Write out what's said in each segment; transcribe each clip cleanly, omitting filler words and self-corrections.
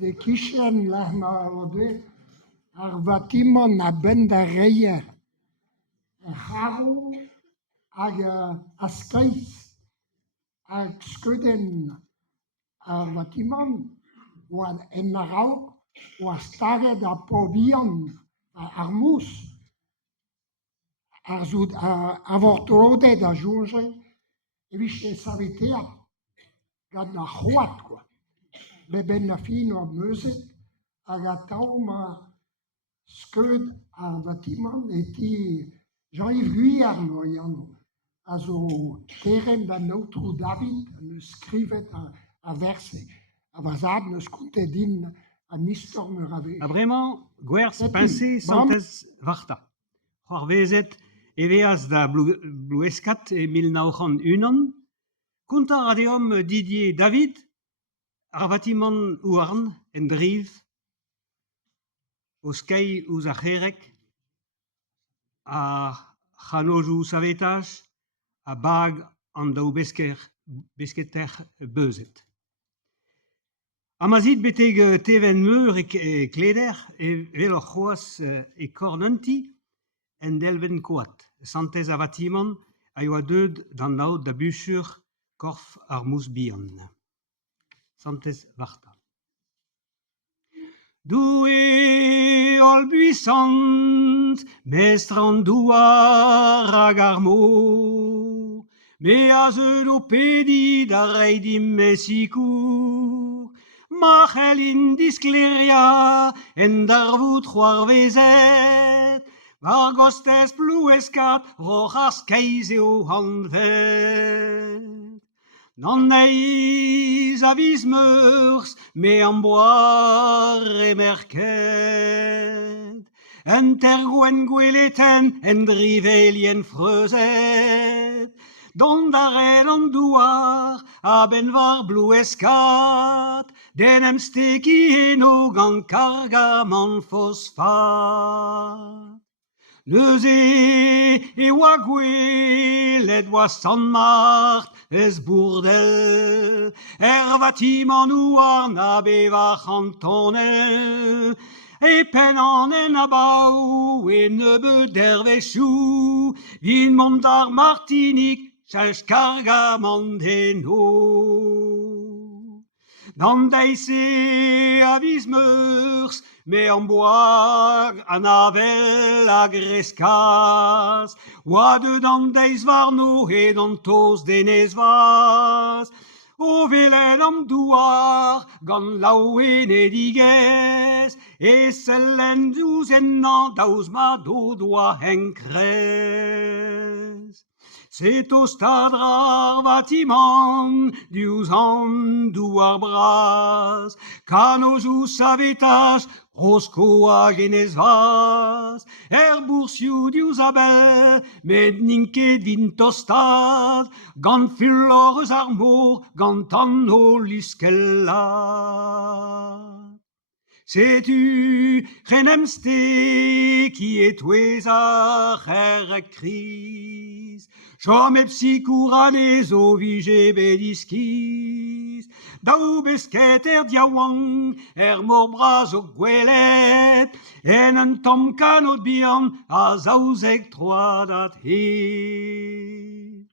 de kichen lahma ode ar vatimon a ben da reia harou hag a skreiz hag skeudenn ar vatimon oa en a rao oa staret a pobian ar mous ar zout a vortolodet a jourje evit e savetea gant a c'hoad, quoi. Ben na fin oa meuzet hag a taom a skeud ar vatimon e ti Jean-Yves Guyard no yann a zo terem da Notre David ne skrivet a verse a vazad ne skonte din an istor me rave. A bremañ, gwerzh pincé santez varta. C'hoar vezet eveas da bloueskat e 1901, kontar a deom Didier David, ar vatimon ouarn en driv, o skei ouz a c'herek, a c'hanojoù savetaj, a bag an daou besketer beuzet. Amazit beteg teven meur e kleder e vel ur c'hoaz e kornanti en delven koat. Santez a vatimon a oa deud d'an naod da busur korf ar mous bihan. Santez varta. Doué ol buissant, mestran douar hag ar mo, me a zeud o pedi da reidim mesikour, ma c'hellin diskleria en darvout c'hoar vezet, var gostez ploueskat roc'h ar skeiz eo anvet. N'an eiz a viz meurs, me an boar e merket. En tergoen gweleten en drivelien freuzet. Don da red an douar a ben var bloueskat. Den em steki eno gant kargaman fosfat. Neuze e oa gwelet oa Saint-Marthe ez bourdel, vatimon ouar na bevar c'hantonel, e pen an en abaou e nebeut dervechou, vin mont ar Martinik, chach kargaman d'eno. Dan deise a viz meurs, me an boag an avel a greskas, oa deud an deiz varno e an toz denez vaz. O velet am douar gant laouen e digez, e sellen douzennan daouz ma do doa enkrez. C'est o stadra ar vatimon, diouz an douar bras, kanojou savetaj, rosko hag enez vaz, boursioù diouz a bel, met ninket vin tostad, gant fullorez ar mor, gant an o luskellat. Setu c'henem steki e touez ar c'herrek kriz, chom e psikour anez o vije bediskiz, daou besket diaouan mor braz o gwelet, en un tom kanot bihan a zaouzek troadat he.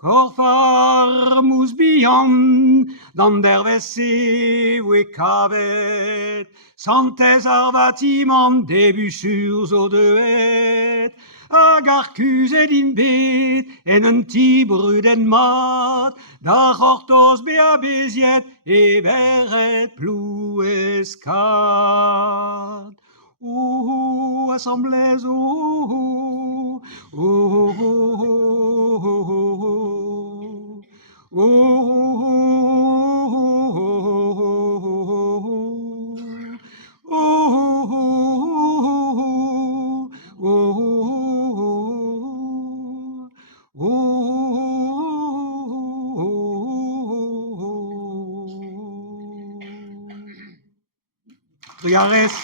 Korfar mous bihan, dan dervese oe kavet, santez ar vatimon debusur zo deuet, hag ar kuzet in bet en un ti bruden mat, da c'hortoz be a beziet e beret ploueskat. Oh, assemblez, oh, oh, oh, oh, oh, oh, Triares.